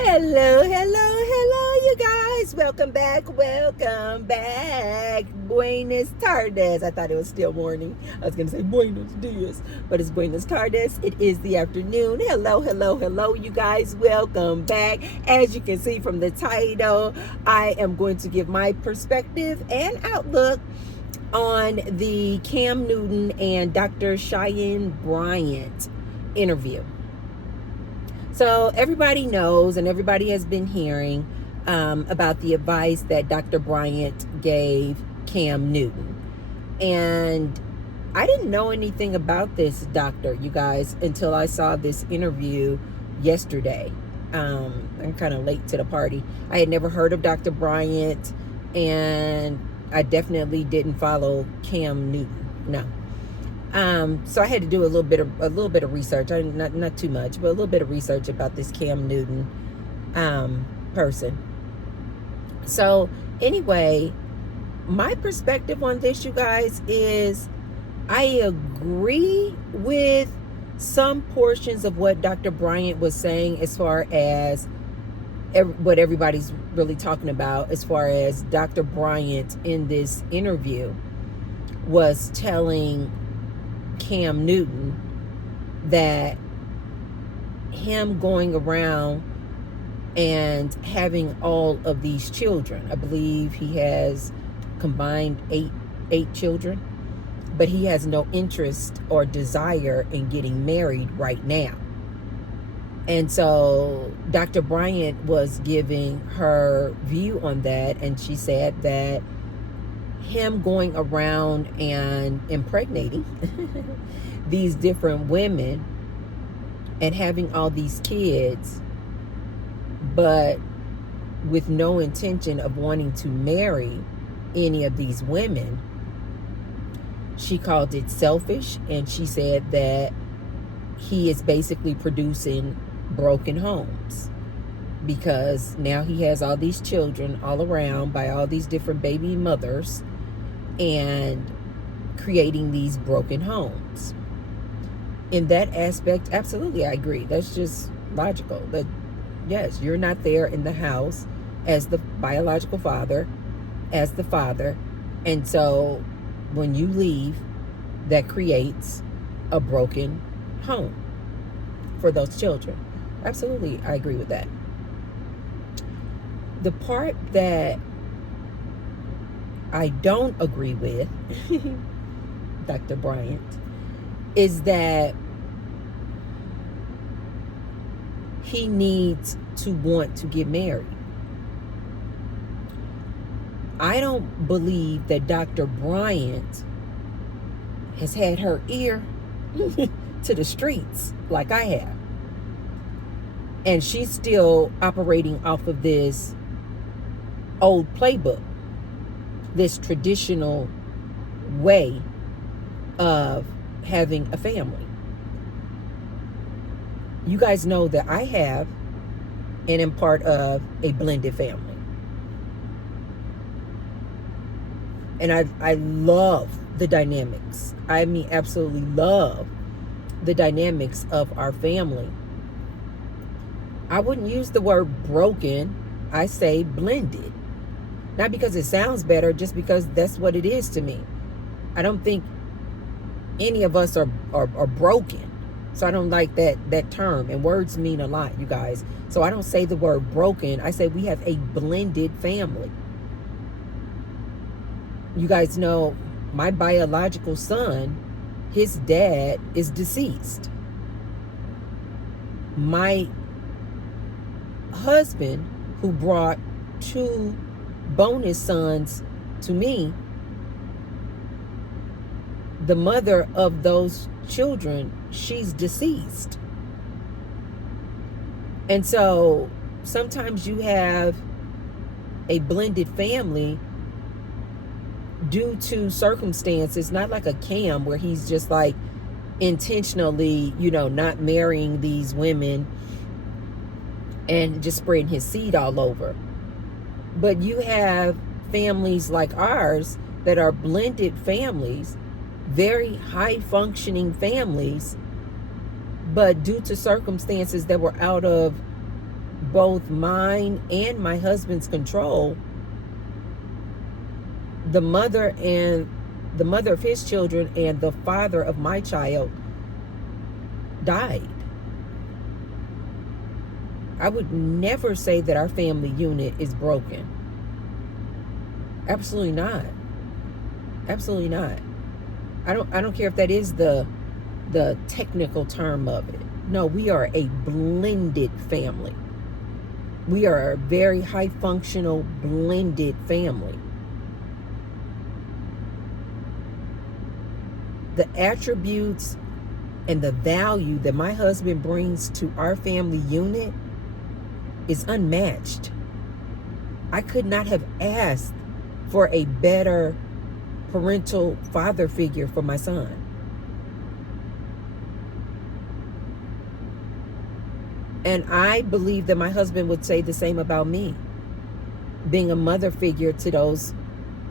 Hello, hello, hello, you guys. Welcome back. Welcome back. Buenos tardes. I thought it was still morning. I was going to say buenos dias, but it's buenos tardes. It is the afternoon. Hello, hello, hello, you guys. Welcome back. As you can see from the title, I am going to give my perspective and outlook on the Cam Newton and Dr. Cheyenne Bryant interview. So everybody knows and everybody has been hearing about the advice that Dr. Bryant gave Cam Newton. And I didn't know anything about this doctor, you guys, until I saw this interview yesterday. I'm kind of late to the party. I had never heard of Dr. Bryant, and I definitely didn't follow Cam Newton. No. So I had to do a little bit of research. Not too much, but a little bit of research about this Cam Newton person. So anyway, my perspective on this, you guys, is I agree with some portions of what Dr. Bryant was saying as far as what everybody's really talking about, as far as Dr. Bryant in this interview was telling Cam Newton that him going around and having all of these children, I believe he has combined eight children, but he has no interest or desire in getting married right now. And so Dr. Bryant was giving her view on that, and she said that him going around and impregnating these different women and having all these kids, but with no intention of wanting to marry any of these women, she called it selfish, and she said that he is basically producing broken homes, because now he has all these children all around by all these different baby mothers and creating these broken homes. In that aspect, absolutely, I agree. That's just logical. That yes, you're not there in the house as the biological father, as the father, and so when you leave, that creates a broken home for those children. Absolutely, I agree with that. The part that I don't agree with Dr. Bryant is that he needs to want to get married. I don't believe that Dr. Bryant has had her ear to the streets like I have. And she's still operating off of this old playbook, this traditional way of having a family. You guys know that I have and am part of a blended family. And I love the dynamics. I mean, absolutely love the dynamics of our family. I wouldn't use the word broken. I say blended. Not because it sounds better, just because that's what it is to me. I don't think any of us are broken. So I don't like that term. And words mean a lot, you guys. So I don't say the word broken. I say we have a blended family. You guys know my biological son, his dad is deceased. My husband, who brought 2 bonus sons to me, the mother of those children, she's deceased. And so sometimes you have a blended family due to circumstances, not like a Cam where he's just like intentionally, not marrying these women and just spreading his seed all over. But you have families like ours that are blended families, very high functioning families, but due to circumstances that were out of both mine and my husband's control, the mother of his children and the father of my child died. I would never say that our family unit is broken. Absolutely not. Absolutely not. I don't care if that is the technical term of it. No, we are a blended family. We are a very high functional blended family. The attributes and the value that my husband brings to our family unit is unmatched. I could not have asked for a better parental father figure for my son. And I believe that my husband would say the same about me, being a mother figure to those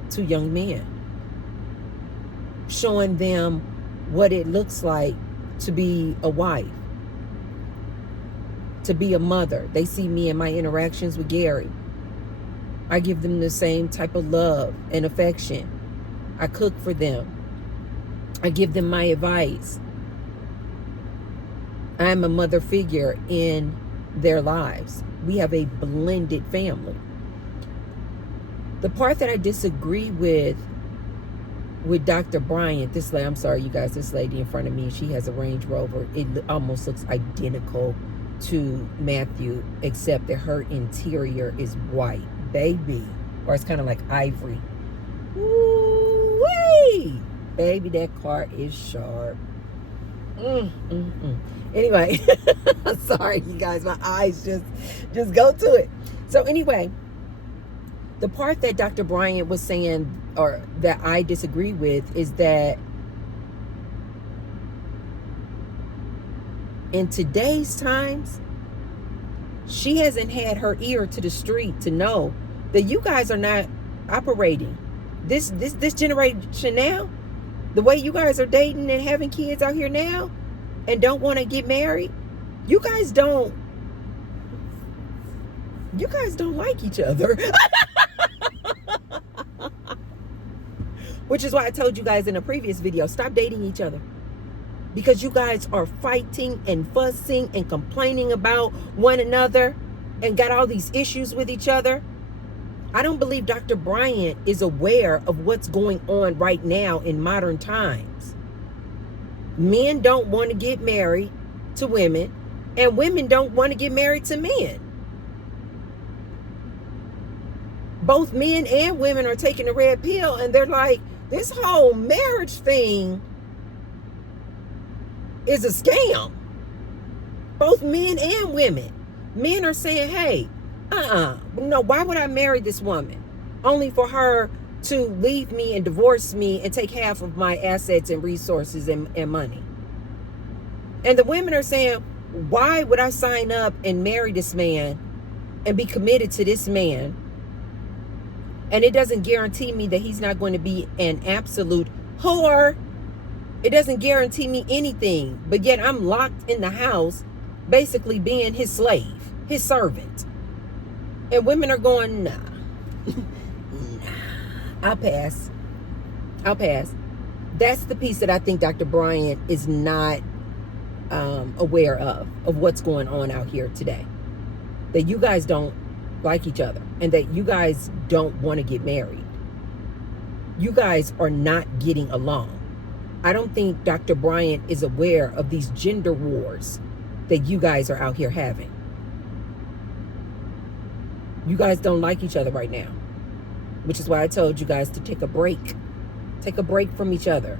two young men, showing them what it looks like to be a wife, to be a mother. They see me in my interactions with Gary. I give them the same type of love and affection. I cook for them. I give them my advice. I am a mother figure in their lives. We have a blended family. The part that I disagree with Dr. Bryant, I'm sorry, you guys, this lady in front of me, she has a Range Rover. It almost looks identical to Matthew, except that her interior is white, baby. Or it's kind of like ivory. Woo-wee! Baby, that car is sharp. Anyway, sorry, you guys, my eyes just go to it. So anyway, the part that Dr. Bryant was saying, or that I disagree with, is that in today's times, she hasn't had her ear to the street to know that you guys are not operating. This generation now, the way you guys are dating and having kids out here now and don't want to get married, you guys don't like each other. Which is why I told you guys in a previous video, stop dating each other. Because you guys are fighting and fussing and complaining about one another and got all these issues with each other. I don't believe Dr. Bryant is aware of what's going on right now in modern times. Men don't want to get married to women, and women don't want to get married to men. Both men and women are taking the red pill, and they're like, this whole marriage thing is a scam. Both men and women. Men are saying, hey, no, why would I marry this woman? Only for her to leave me and divorce me and take half of my assets and resources and money. And the women are saying, why would I sign up and marry this man and be committed to this man? And it doesn't guarantee me that he's not going to be an absolute whore. It doesn't guarantee me anything. But yet I'm locked in the house, basically being his slave, his servant. And women are going, nah. I'll pass. That's the piece that I think Dr. Bryant is not aware of what's going on out here today. That you guys don't like each other and that you guys don't want to get married. You guys are not getting along. I don't think Dr. Bryant is aware of these gender wars that you guys are out here having. You guys don't like each other right now, which is why I told you guys to take a break. Take a break from each other.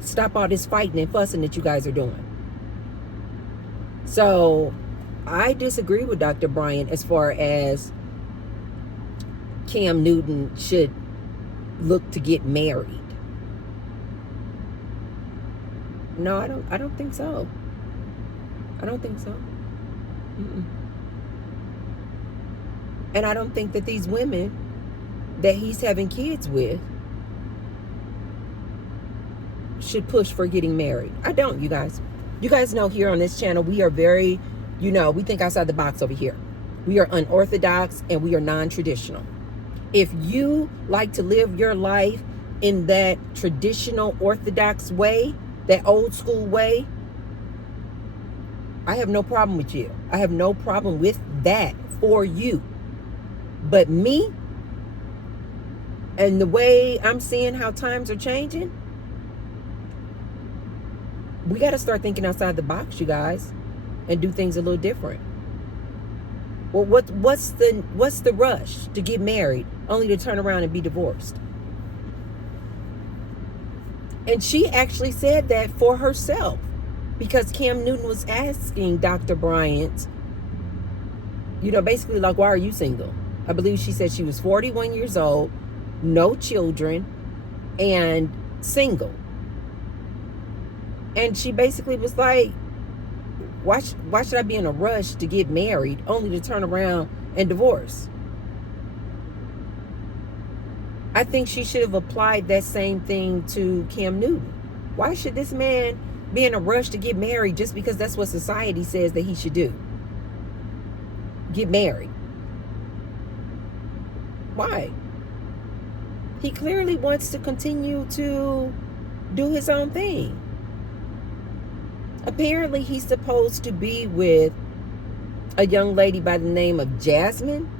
Stop all this fighting and fussing that you guys are doing. So I disagree with Dr. Bryant as far as Cam Newton should look to get married. No, I don't think so. I don't think so. And I don't think that these women that he's having kids with should push for getting married. I don't, you guys. You guys know here on this channel, we are very You know, we think outside the box over here. We are unorthodox and we are non-traditional. If you like to live your life in that traditional orthodox way, that old school way, I have no problem with you. I have no problem with that for you. But me, and the way I'm seeing how times are changing, we got to start thinking outside the box, you guys, and do things a little different. Well, what's the rush to get married only to turn around and be divorced? And she actually said that for herself, because Cam Newton was asking Dr. Bryant, you know, basically like, why are you single? I believe she said she was 41 years old, no children, and single. And she basically was like, why should I be in a rush to get married only to turn around and divorce? I think she should have applied that same thing to Cam Newton. Why should this man be in a rush to get married just because that's what society says that he should do? Get married. Why? He clearly wants to continue to do his own thing. Apparently, he's supposed to be with a young lady by the name of Jasmine.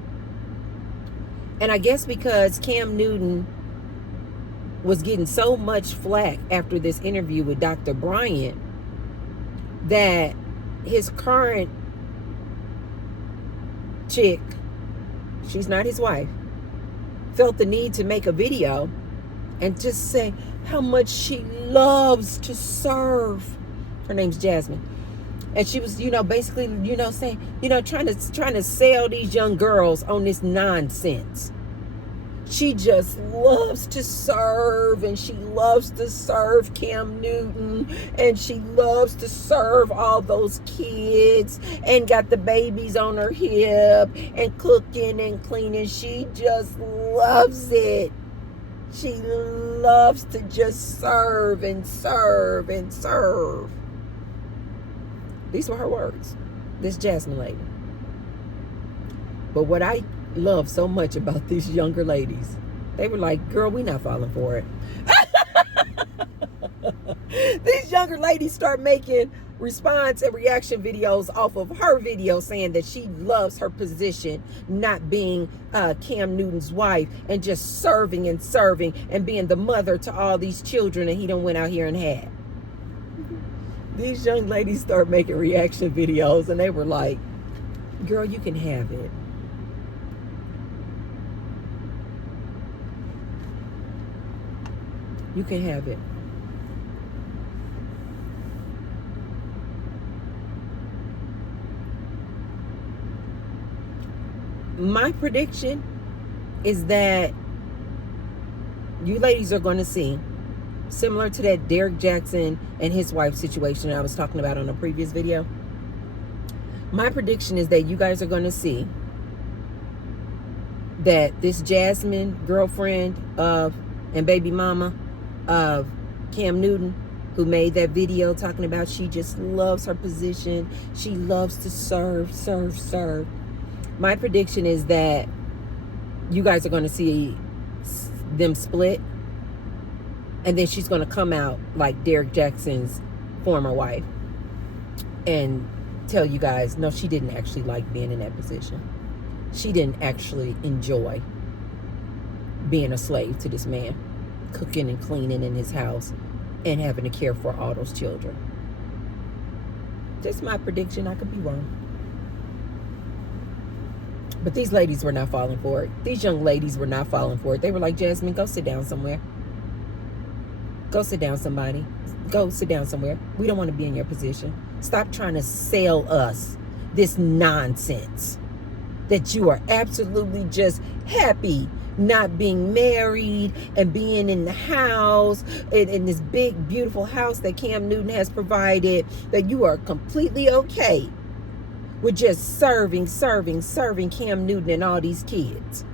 And I guess because Cam Newton was getting so much flack after this interview with Dr. Bryant, that his current chick, she's not his wife, felt the need to make a video and just say how much she loves to serve. Her name's Jasmine. And she was, you know, basically, you know, saying, you know, trying to sell these young girls on this nonsense. She just loves to serve, and she loves to serve Cam Newton, and she loves to serve all those kids, and got the babies on her hip, and cooking and cleaning. She just loves it. She loves to just serve and serve and serve. These were her words, this Jasmine lady. But what I love so much about these younger ladies, they were like, girl, we not falling for it. These younger ladies start making response and reaction videos off of her video saying that she loves her position, not being Cam Newton's wife, and just serving and being the mother to all these children that he done went out here and had. These young ladies start making reaction videos, and they were like, girl, you can have it. You can have it. My prediction is that you ladies are going to see, similar to that Derek Jackson and his wife situation I was talking about on a previous video. My prediction is that you guys are going to see that this Jasmine, girlfriend of and baby mama of Cam Newton, who made that video talking about she just loves her position, she loves to serve. My prediction is that you guys are going to see them split, and then she's going to come out like Derek Jackson's former wife and tell you guys, no, she didn't actually like being in that position. She didn't actually enjoy being a slave to this man, cooking and cleaning in his house and having to care for all those children. Just my prediction. I could be wrong. But these ladies were not falling for it. These young ladies were not falling for it. They were like, Jasmine, go sit down somewhere. Go sit down, somebody. Go sit down somewhere. We don't want to be in your position. Stop trying to sell us this nonsense that you are absolutely just happy not being married and being in the house, in this big, beautiful house that Cam Newton has provided, that you are completely okay with just serving Cam Newton and all these kids.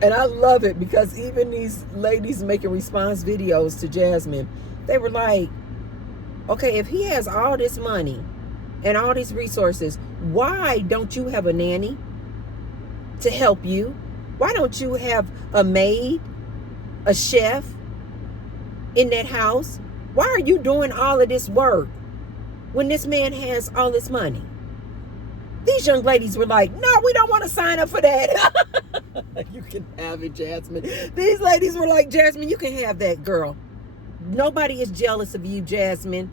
And I love it because even these ladies making response videos to Jasmine, they were like, Okay, if he has all this money and all these resources, why don't you have a nanny to help you? Why don't you have a maid, a chef in that house? Why are you doing all of this work when this man has all this money? These young ladies were like, no, we don't want to sign up for that. You can have it, Jasmine. These ladies were like, Jasmine, you can have that, girl. Nobody is jealous of you, Jasmine.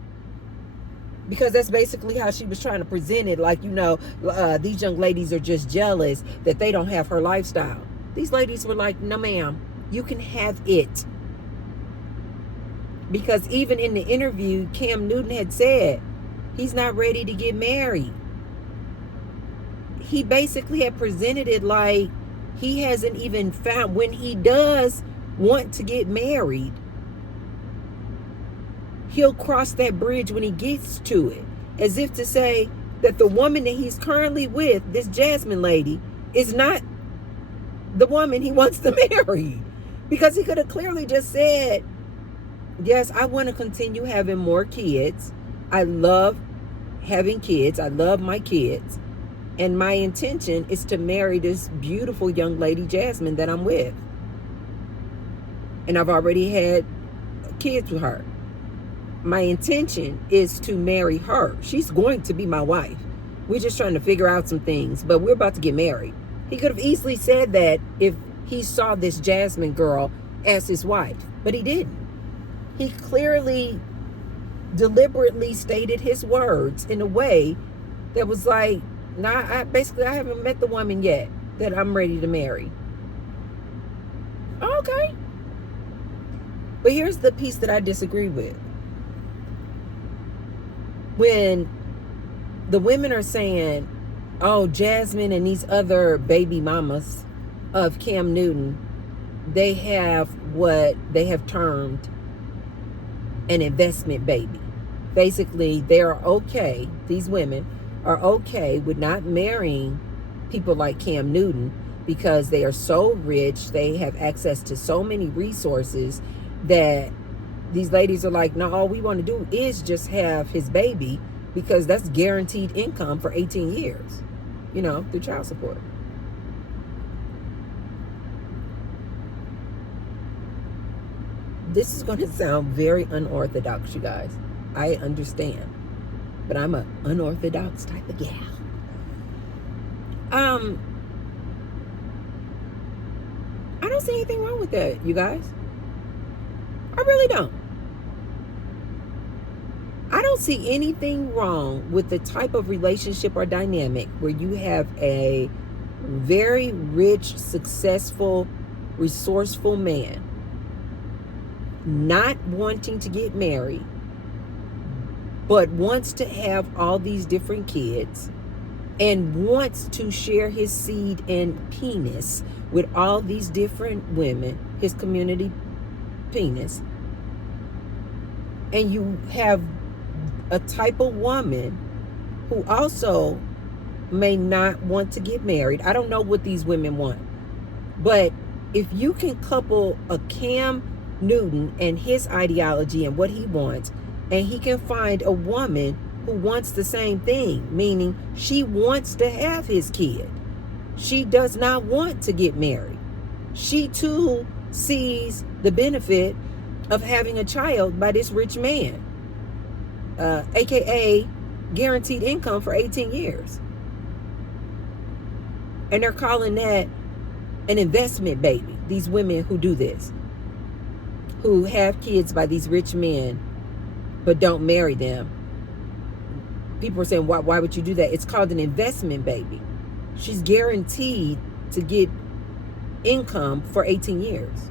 Because that's basically how she was trying to present it. Like, these young ladies are just jealous that they don't have her lifestyle. These ladies were like, no, ma'am, you can have it. Because even in the interview, Cam Newton had said he's not ready to get married. He basically had presented it like he hasn't even found, when he does want to get married, he'll cross that bridge when he gets to it. As if to say that the woman that he's currently with, this Jasmine lady, is not the woman he wants to marry. Because he could have clearly just said, yes, I want to continue having more kids. I love having kids. I love my kids. And my intention is to marry this beautiful young lady, Jasmine, that I'm with. And I've already had kids with her. My intention is to marry her. She's going to be my wife. We're just trying to figure out some things, but we're about to get married. He could have easily said that if he saw this Jasmine girl as his wife, but he didn't. He clearly, deliberately stated his words in a way that was like, nah, I haven't met the woman yet that I'm ready to marry. Okay. But here's the piece that I disagree with. When the women are saying, oh, Jasmine and these other baby mamas of Cam Newton, they have what they have termed an investment baby. Basically, they're okay, these women are okay with not marrying people like Cam Newton because they are so rich, they have access to so many resources that these ladies are like, no, all we want to do is just have his baby because that's guaranteed income for 18 years, through child support. This is going to sound very unorthodox, you guys. I understand. But I'm an unorthodox type of gal. I don't see anything wrong with that, you guys. I really don't. I don't see anything wrong with the type of relationship or dynamic where you have a very rich, successful, resourceful man not wanting to get married, but wants to have all these different kids and wants to share his seed and penis with all these different women, his community penis. And you have a type of woman who also may not want to get married. I don't know what these women want. But if you can couple a Cam Newton and his ideology and what he wants, and he can find a woman who wants the same thing, meaning she wants to have his kid. She does not want to get married. She too sees the benefit of having a child by this rich man, aka guaranteed income for 18 years. And they're calling that an investment baby. These women who do this, who have kids by these rich men but don't marry them. People are saying, why would you do that? It's called an investment baby. She's guaranteed to get income for 18 years.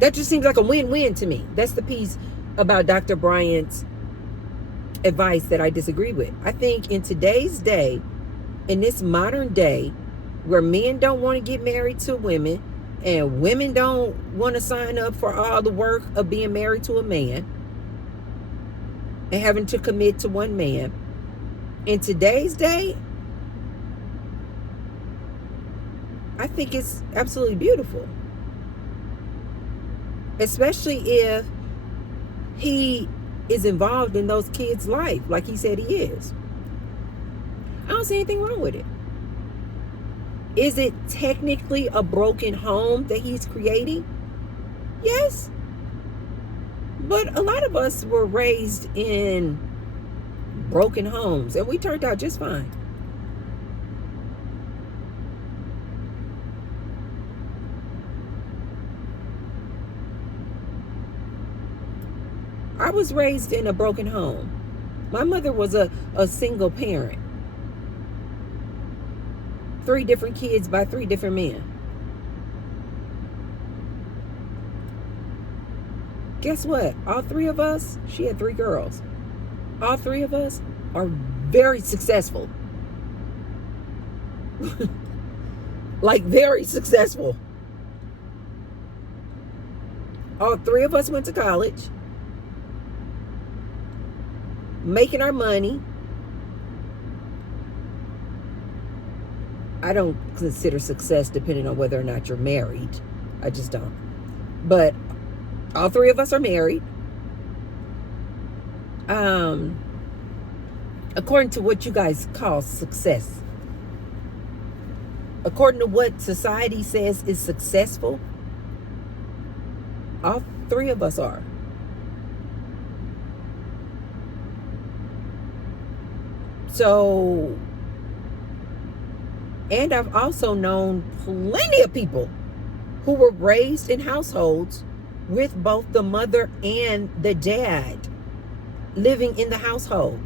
That just seems like a win-win to me. That's the piece about Dr. Bryant's advice that I disagree with. I think in today's day, in this modern day, where men don't want to get married to women and women don't want to sign up for all the work of being married to a man and having to commit to one man, in today's day, I think it's absolutely beautiful. Especially if he is involved in those kids' life like he said he is. I don't see anything wrong with it. Is it technically a broken home that he's creating? Yes. But a lot of us were raised in broken homes and we turned out just fine. I was raised in a broken home. My mother was a single parent. 3 different kids by 3 different men. Guess what? All 3 of us, she had 3 girls. All 3 of us are very successful. Like very successful. All 3 of us went to college. Making our money. I don't consider success depending on whether or not you're married. I just don't. But all 3 of us are married. According to what you guys call success. According to what society says is successful, all 3 of us are. So, and I've also known plenty of people who were raised in households with both the mother and the dad living in the household.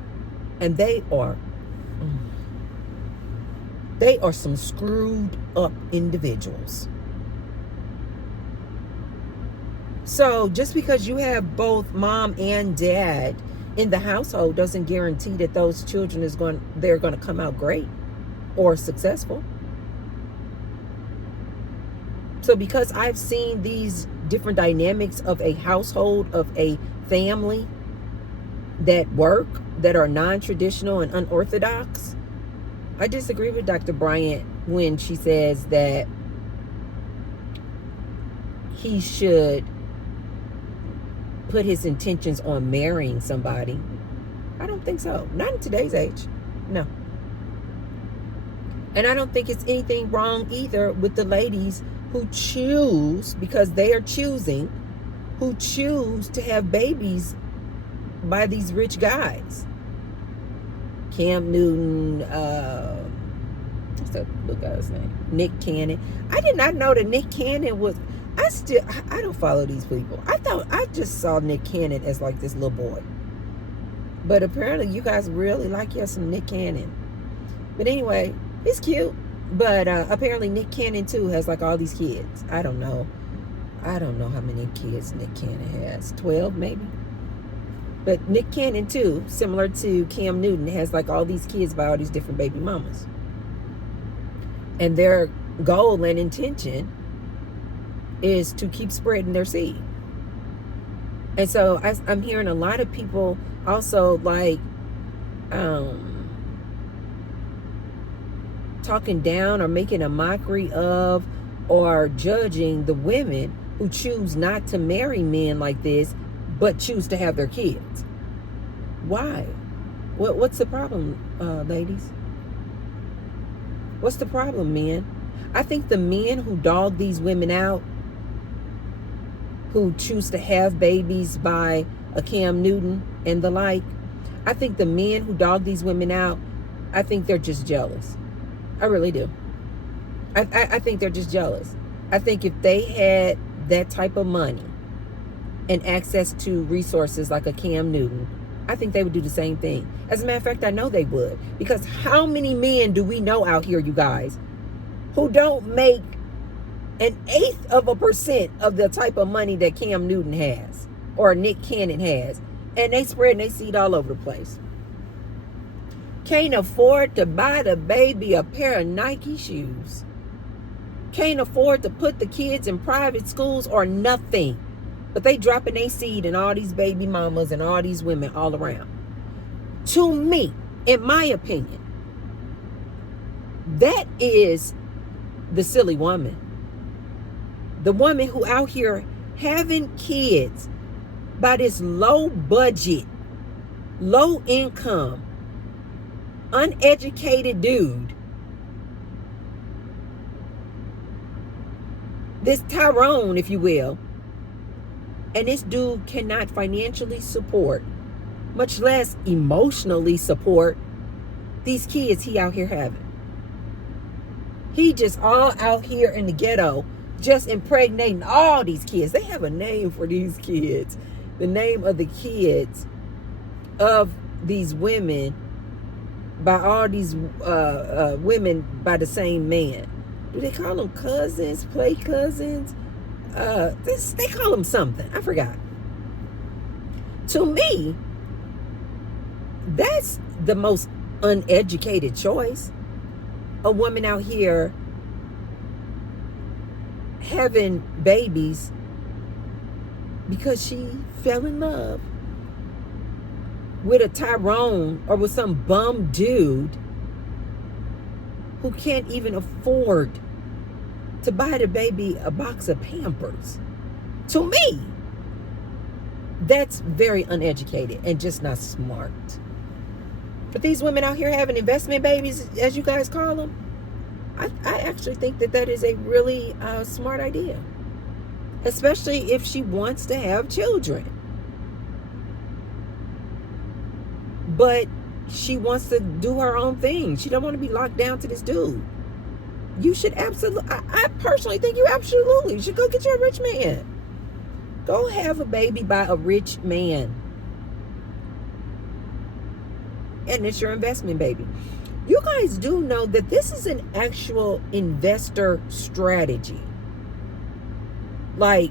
And they are some screwed up individuals. So just because you have both mom and dad in the household doesn't guarantee that those children they're going to come out great or successful. So because I've seen these different dynamics of a household, of a family that work, that are non-traditional and unorthodox, I disagree with Dr. Bryant when she says that he should put his intentions on marrying somebody. I don't think so. Not in today's age. No. And I don't think it's anything wrong either with the ladies who choose, because they are choosing, who choose to have babies by these rich guys. Cam Newton, what's that little guy's name? Nick Cannon. I did not know that Nick Cannon was, I don't follow these people. I just saw Nick Cannon as like this little boy. But apparently you guys really like some Nick Cannon. But anyway, he's cute. But apparently Nick Cannon too has like all these kids. I don't know how many kids Nick Cannon has. 12 maybe? But Nick Cannon too, similar to Cam Newton, has like all these kids by all these different baby mamas. And their goal and intention is to keep spreading their seed. And so I'm hearing a lot of people also like talking down or making a mockery of or judging the women who choose not to marry men like this but choose to have their kids. Why? What's the problem, ladies? What's the problem, men? I think the men who dog these women out, who choose to have babies by a Cam Newton and the like, I think the men who dog these women out, I think they're just jealous. I really do. I think they're just jealous. I think if they had that type of money and access to resources like a Cam Newton, I think they would do the same thing. As a matter of fact, I know they would. Because how many men do we know out here, you guys, who don't make 1/8% of the type of money that Cam Newton has or Nick Cannon has, and they spreading their seed all over the place? Can't afford to buy the baby a pair of Nike shoes. Can't afford to put the kids in private schools or nothing. But they dropping their seed in all these baby mamas and all these women all around. To me, in my opinion, that is the silly woman. The woman who out here having kids by this low budget, low income, uneducated dude. This Tyrone, if you will. And this dude cannot financially support, much less emotionally support, these kids he out here having. He just all out here in the ghetto, just impregnating all these kids. They have a name for these kids. The name of the kids of these women by all these women by the same man. Do they call them cousins, play cousins? They call them something. I forgot. To me, that's the most uneducated choice. A woman out here having babies because she fell in love with a Tyrone or with some bum dude who can't even afford to buy the baby a box of Pampers. To me, that's very uneducated and just not smart. But these women out here having investment babies, as you guys call them, I actually think that is a really smart idea. Especially if she wants to have children. But she wants to do her own thing. She don't want to be locked down to this dude. You should absolutely, I personally think you absolutely should go get you a rich man. Go have a baby by a rich man. And it's your investment baby. You guys do know that this is an actual investor strategy. Like,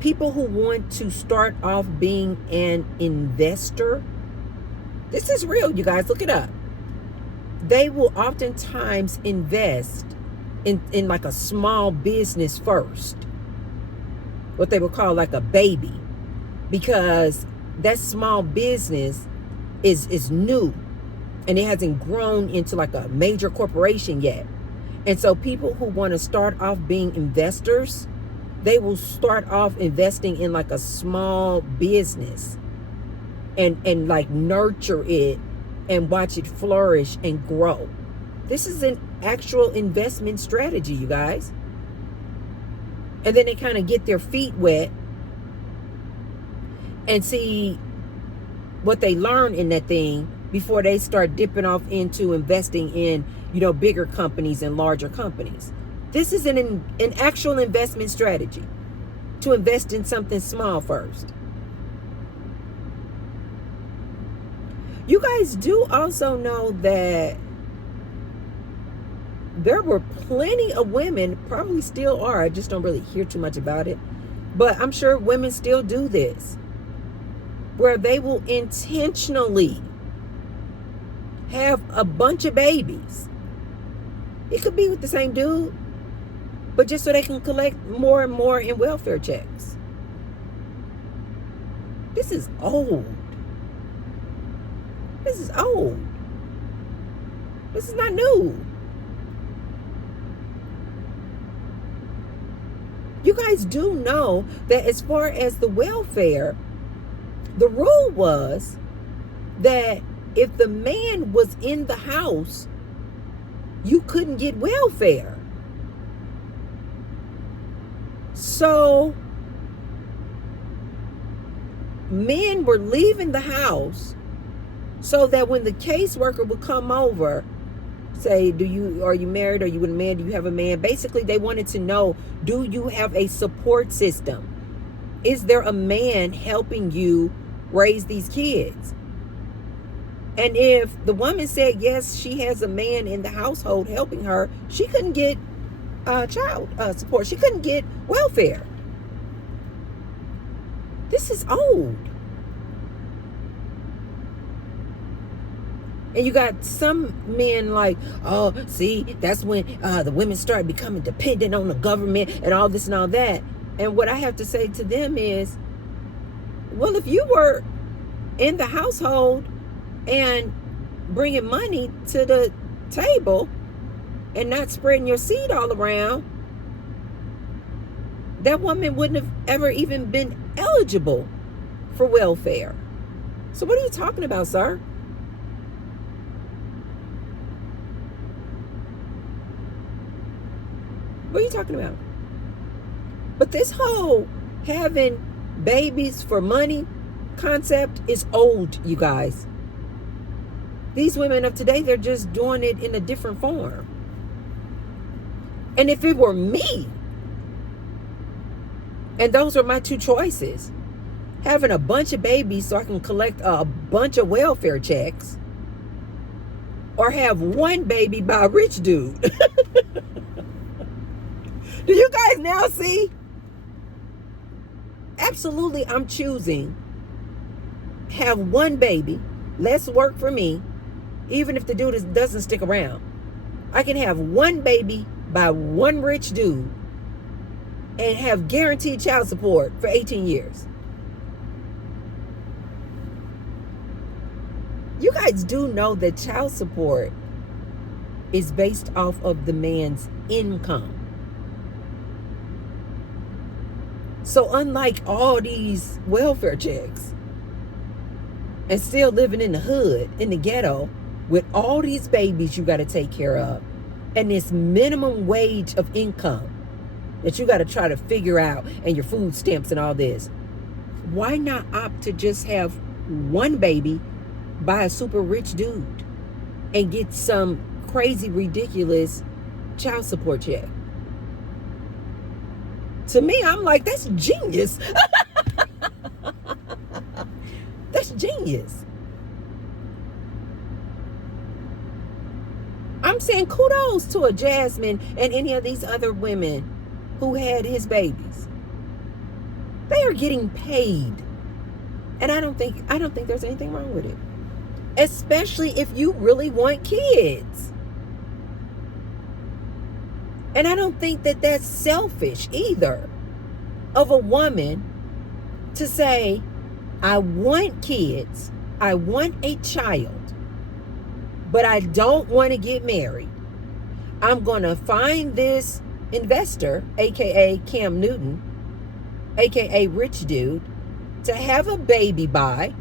people who want to start off being an investor, this is real, you guys. Look it up. They will oftentimes invest in like a small business first. What they would call like a baby. Because that small business is new. And it hasn't grown into like a major corporation yet. And so people who want to start off being investors, they will start off investing in like a small business. And like nurture it and watch it flourish and grow. This is an actual investment strategy, you guys. And then they kind of get their feet wet and see what they learn in that thing before they start dipping off into investing in, bigger companies and larger companies. This is an actual investment strategy to invest in something small first. You guys do also know that there were plenty of women, probably still are, I just don't really hear too much about it, but I'm sure women still do this, where they will intentionally have a bunch of babies. It could be with the same dude, but just so they can collect more and more in welfare checks. This is old. This is old. This is not new. You guys do know that as far as the welfare, the rule was that if the man was in the house, you couldn't get welfare. So men were leaving the house so that when the caseworker would come over, say, are you married? Are you with a man? Do you have a man? Basically, they wanted to know, do you have a support system? Is there a man helping you raise these kids? And if the woman said, yes, she has a man in the household helping her, she couldn't get child support. She couldn't get welfare. This is old. And you got some men like, oh, see, that's when the women start becoming dependent on the government and all this and all that. And what I have to say to them is, well, if you were in the household and bringing money to the table and not spreading your seed all around, that woman wouldn't have ever even been eligible for welfare. So what are you talking about, sir? What are you talking about? But this whole having babies for money concept is old, you guys. These women of today, they're just doing it in a different form. And if it were me, and those are my two choices, having a bunch of babies so I can collect a bunch of welfare checks, or have one baby by a rich dude. Do you guys now see? Absolutely, I'm choosing have one baby, less work for me, even if the dude doesn't stick around. I can have one baby by one rich dude and have guaranteed child support for 18 years. You guys do know that child support is based off of the man's income. So unlike all these welfare checks and still living in the hood, in the ghetto, with all these babies you got to take care of and this minimum wage of income that you got to try to figure out, and your food stamps and all this, why not opt to just have one baby by a super rich dude and get some crazy, ridiculous child support check? To me, I'm like, that's genius. That's genius. I'm saying kudos to a Jasmine and any of these other women who had his babies. They are getting paid. And I don't think there's anything wrong with it. Especially if you really want kids. And I don't think that that's selfish either of a woman to say, I want kids, I want a child, but I don't want to get married. I'm going to find this investor, aka Cam Newton, aka rich dude, to have a baby by.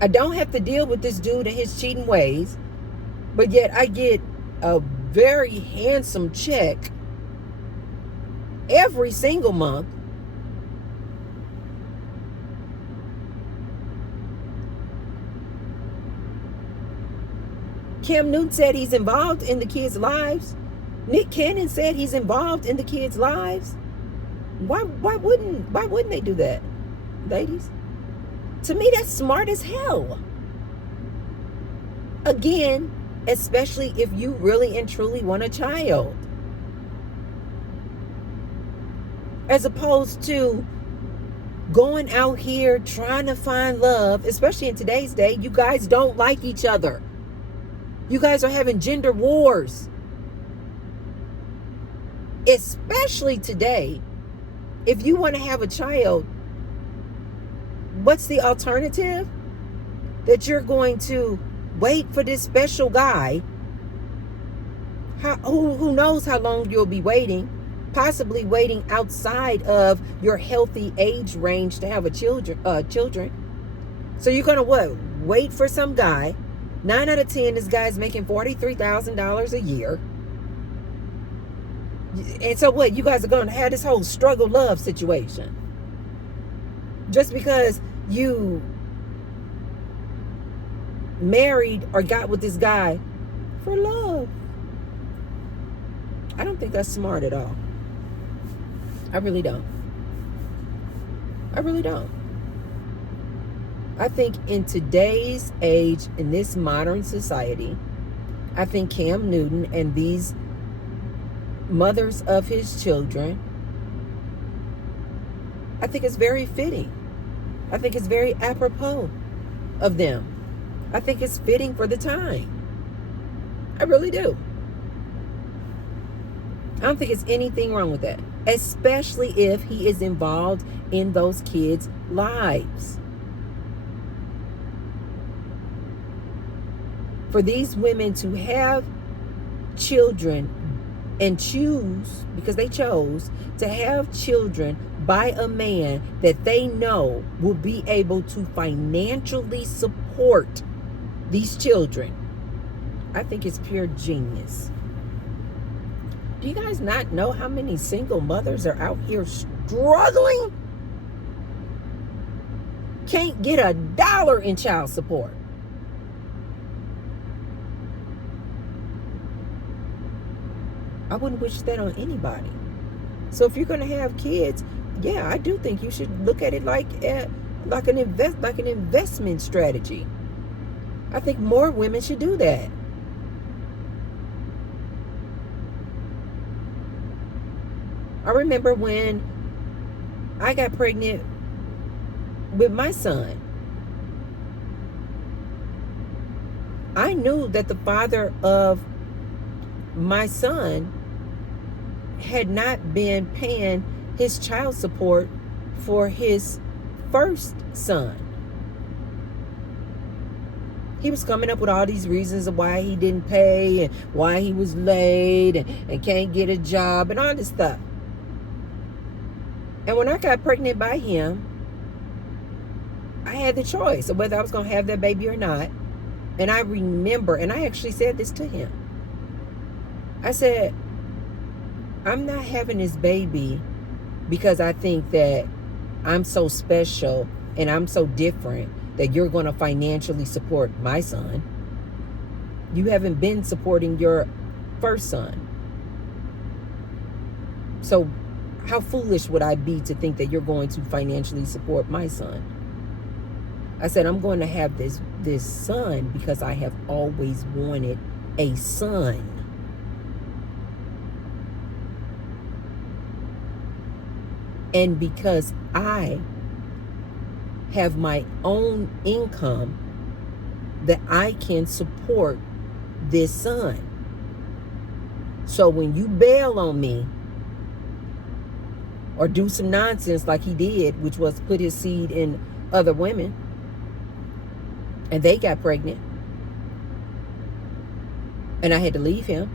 I don't have to deal with this dude and his cheating ways, but yet I get a very handsome check every single month. Cam Newton said he's involved in the kids' lives. Nick Cannon said he's involved in the kids' lives. Why wouldn't they do that, ladies? To me, that's smart as hell. Again, especially if you really and truly want a child. As opposed to going out here trying to find love, especially in today's day. You guys don't like each other. You guys are having gender wars. Especially today, if you want to have a child, what's the alternative? That you're going to wait for this special guy, who knows how long you'll be waiting, possibly waiting outside of your healthy age range to have children. So you're going to what? Wait for some guy. 9 out of 10, this guy's making $43,000 a year. And so what? You guys are going to have this whole struggle love situation. Just because you married or got with this guy for love. I don't think that's smart at all. I really don't. I really don't. I think in today's age, in this modern society, I think Cam Newton and these mothers of his children, I think it's very fitting. I think it's very apropos of them. I think it's fitting for the time. I really do. I don't think it's anything wrong with that, especially if he is involved in those kids' lives. For these women to have children and choose, because they chose to have children by a man that they know will be able to financially support these children, I think it's pure genius. Do you guys not know how many single mothers are out here struggling? Can't get $1 in child support. I wouldn't wish that on anybody. So if you're going to have kids, yeah, I do think you should look at it like an investment strategy. I think more women should do that. I remember when I got pregnant with my son, I knew that the father of my son had not been paying his child support for his first son. He was coming up with all these reasons of why he didn't pay and why he was late and can't get a job and all this stuff. And when I got pregnant by him, I had the choice of whether I was going to have that baby or not. And I remember, and I actually said this to him. I said, I'm not having this baby because I think that I'm so special and I'm so different that you're going to financially support my son. You haven't been supporting your first son. So how foolish would I be to think that you're going to financially support my son? I said, I'm going to have this son because I have always wanted a son. And because I have my own income that I can support this son. So when you bail on me or do some nonsense like he did, which was put his seed in other women, and they got pregnant, and I had to leave him,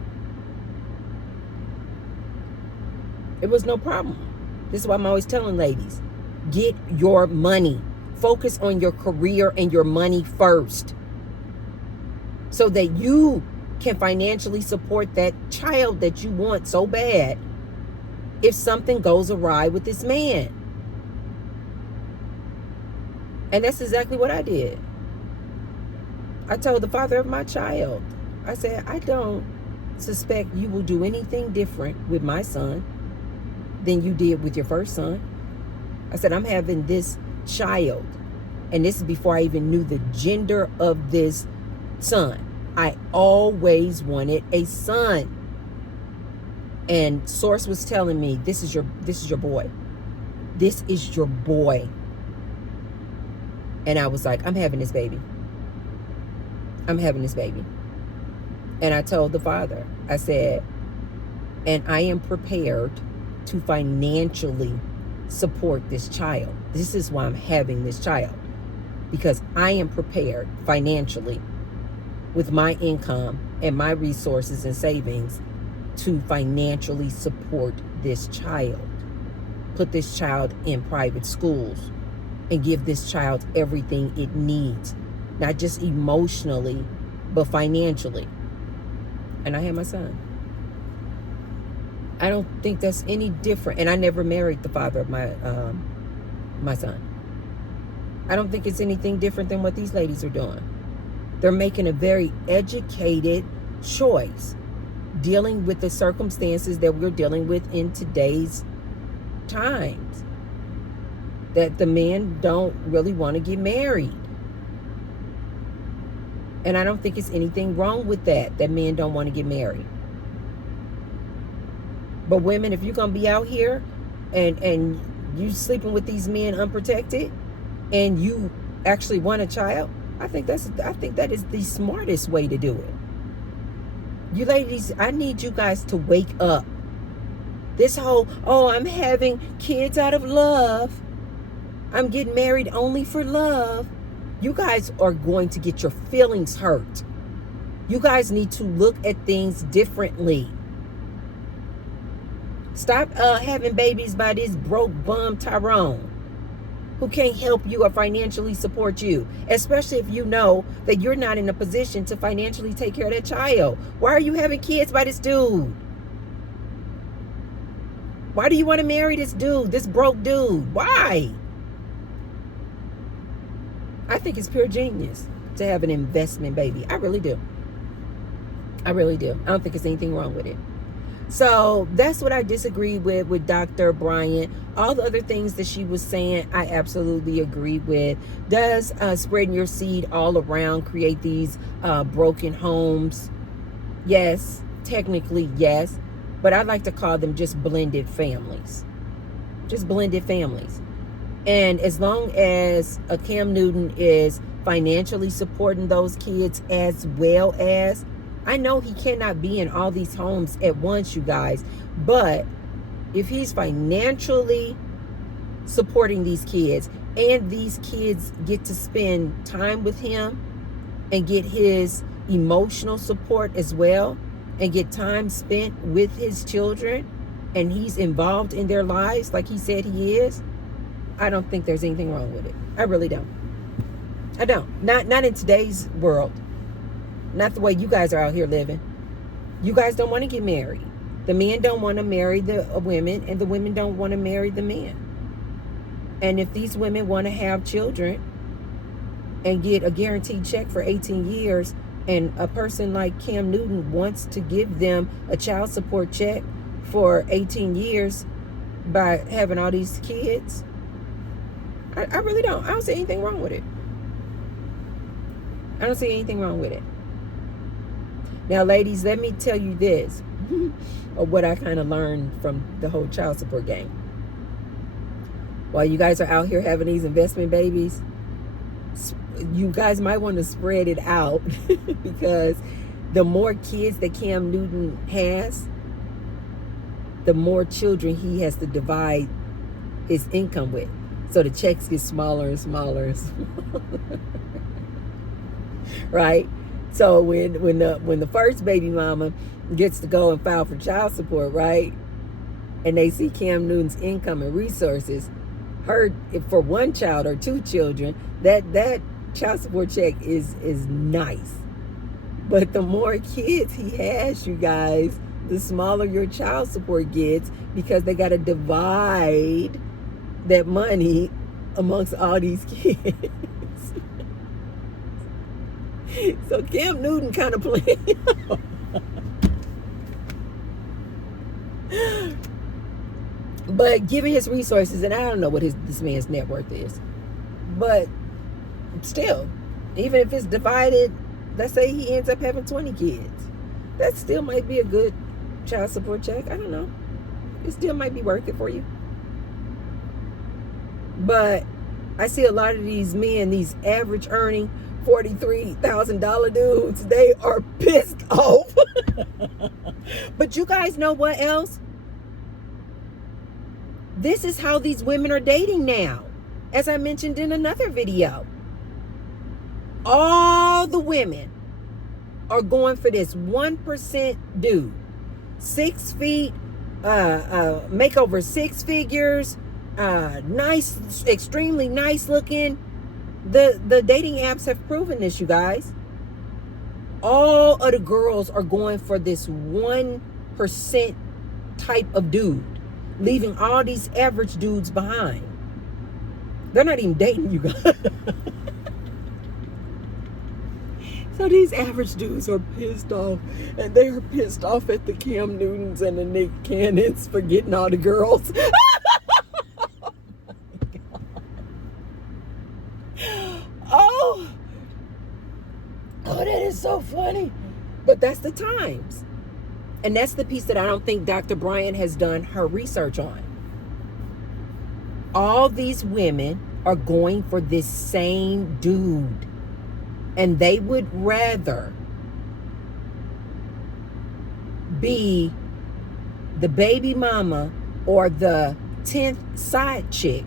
it was no problem. This is why I'm always telling ladies, get your money. Focus on your career and your money first, so that you can financially support that child that you want so bad if something goes awry with this man. And that's exactly what I did. I told the father of my child, I said, I don't suspect you will do anything different with my son than you did with your first son. I said, I'm having this child, and this is before I even knew the gender of this son. I always wanted a son. And Source was telling me, this is your boy. This is your boy. And I was like, I'm having this baby. I'm having this baby. And I told the father, I said, and I am prepared to financially support this child. This is why I'm having this child, because I am prepared financially with my income and my resources and savings to financially support this child, put this child in private schools, and give this child everything it needs, not just emotionally, but financially. And I had my son. I don't think that's any different. And I never married the father of my son. I don't think it's anything different than what these ladies are doing. They're making a very educated choice, dealing with the circumstances that we're dealing with in today's times, that the men don't really want to get married. And I don't think it's anything wrong with that men don't want to get married. But women, if you're going to be out here and you sleeping with these men unprotected and you actually want a child, I think that is the smartest way to do it. You ladies, I need you guys to wake up. This whole, I'm having kids out of love, I'm getting married only for love. You guys are going to get your feelings hurt. You guys need to look at things differently. Stop having babies by this broke bum Tyrone, who can't help you or financially support you, especially if you know that you're not in a position to financially take care of that child. Why are you having kids by this dude? Why do you want to marry this dude, this broke dude? Why? I think it's pure genius to have an investment baby. I really do. I really do. I don't think there's anything wrong with it. So that's what I disagree with Dr. Bryant. All the other things that she was saying, I absolutely agree with. Does spreading your seed all around create these broken homes? Yes, technically yes. But I like to call them just blended families. Just blended families. And as long as Cam Newton is financially supporting those kids, as well as, I know he cannot be in all these homes at once, you guys, but if he's financially supporting these kids and these kids get to spend time with him and get his emotional support as well and get time spent with his children and he's involved in their lives like he said he is, I don't think there's anything wrong with it. I really don't. I don't. Not in today's world. Not the way you guys are out here living. You guys don't want to get married. The men don't want to marry the women, and the women don't want to marry the men. And if these women want to have children and get a guaranteed check for 18 years, and a person like Cam Newton wants to give them a child support check for 18 years by having all these kids, I really don't. I don't see anything wrong with it. I don't see anything wrong with it. Now, ladies, let me tell you this, of what I kind of learned from the whole child support game. While you guys are out here having these investment babies, you guys might want to spread it out because the more kids that Cam Newton has, the more children he has to divide his income with. So the checks get smaller and smaller and smaller. Right? So when the first baby mama gets to go and file for child support, right? And they see Cam Newton's income and resources, for one child or two children, that child support check is nice. But the more kids he has, you guys, the smaller your child support gets because they got to divide that money amongst all these kids. So Cam Newton kind of playing. But given his resources, and I don't know what this man's net worth is, but still, even if it's divided, let's say he ends up having 20 kids, that still might be a good child support check. I don't know. It still might be worth it for you. But I see a lot of these men, these average earning $43,000 dudes, they are pissed off. But you guys know what else? This is how these women are dating now. As I mentioned in another video, all the women are going for this 1% dude. 6 feet, make over 6 figures, nice, extremely nice looking. The dating apps have proven this, you guys. All of the girls are going for this 1% type of dude, leaving all these average dudes behind. They're not even dating, you guys. So these average dudes are pissed off, and they are pissed off at the Cam Newtons and the Nick Cannons for getting all the girls. Oh, that is so funny. But that's the times. And that's the piece that I don't think Dr. Bryant has done her research on. All these women are going for this same dude. And they would rather be the baby mama or the 10th side chick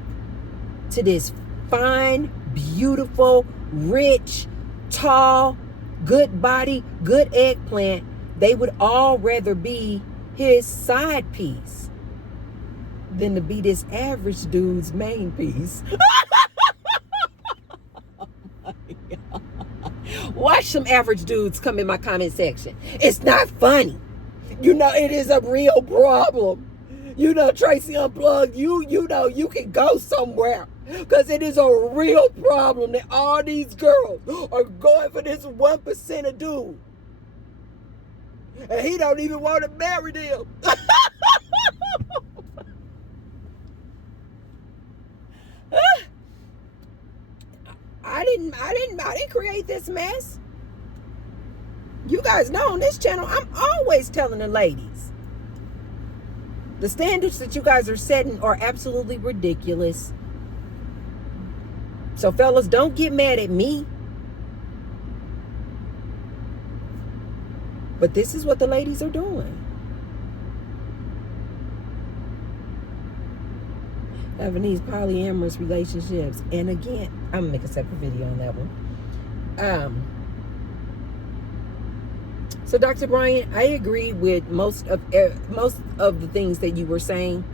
to this fine, beautiful, rich, tall, good body, good eggplant. They would all rather be his side piece than to be this average dude's main piece. Oh my God. Watch some average dudes come in my comment section. It's not funny. You know, it is a real problem. You know, Tracy Unplugged, you know, you can go somewhere. Because it is a real problem that all these girls are going for this 1% of dude. And he don't even want to marry them. I didn't create this mess. You guys know on this channel, I'm always telling the ladies, the standards that you guys are setting are absolutely ridiculous. So fellas, don't get mad at me. But this is what the ladies are doing. Having these polyamorous relationships. And again, I'm gonna make a separate video on that one. So Dr. Bryant, I agree with most of the things that you were saying.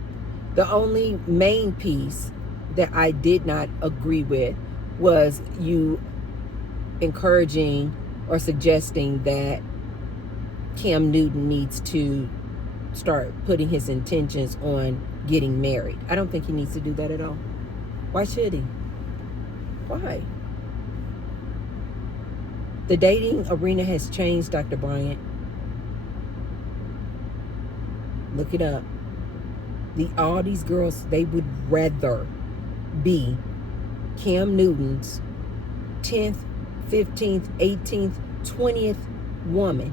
The only main piece that I did not agree with was you encouraging or suggesting that Cam Newton needs to start putting his intentions on getting married. I don't think he needs to do that at all. Why should he? Why? The dating arena has changed, Dr. Bryant. Look it up. All these girls, they would rather be Cam Newton's 10th, 15th, 18th, 20th woman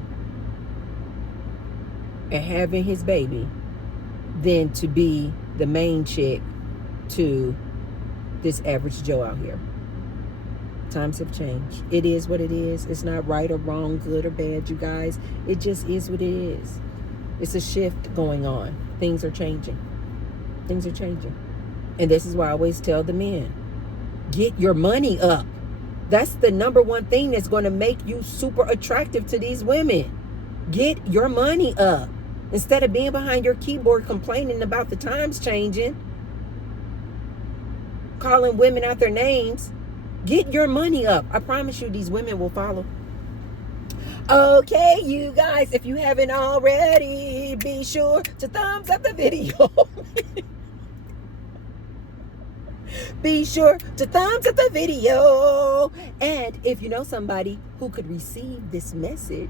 and having his baby than to be the main chick to this average Joe out here. Times have changed. It is what it is. It's not right or wrong, good or bad, you guys. It just is what it is. It's a shift going on. Things are changing. Things are changing. And this is why I always tell the men, get your money up. That's the number one thing that's going to make you super attractive to these women. Get your money up. Instead of being behind your keyboard complaining about the times changing, calling women out their names, get your money up. I promise you these women will follow. Okay, you guys, if you haven't already, be sure to thumbs up the video. Be sure to thumbs up the video. And if you know somebody who could receive this message,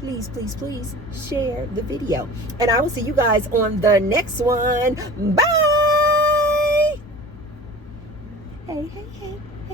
please, please, please share the video. And I will see you guys on the next one. Bye. Hey, hey, hey, hey.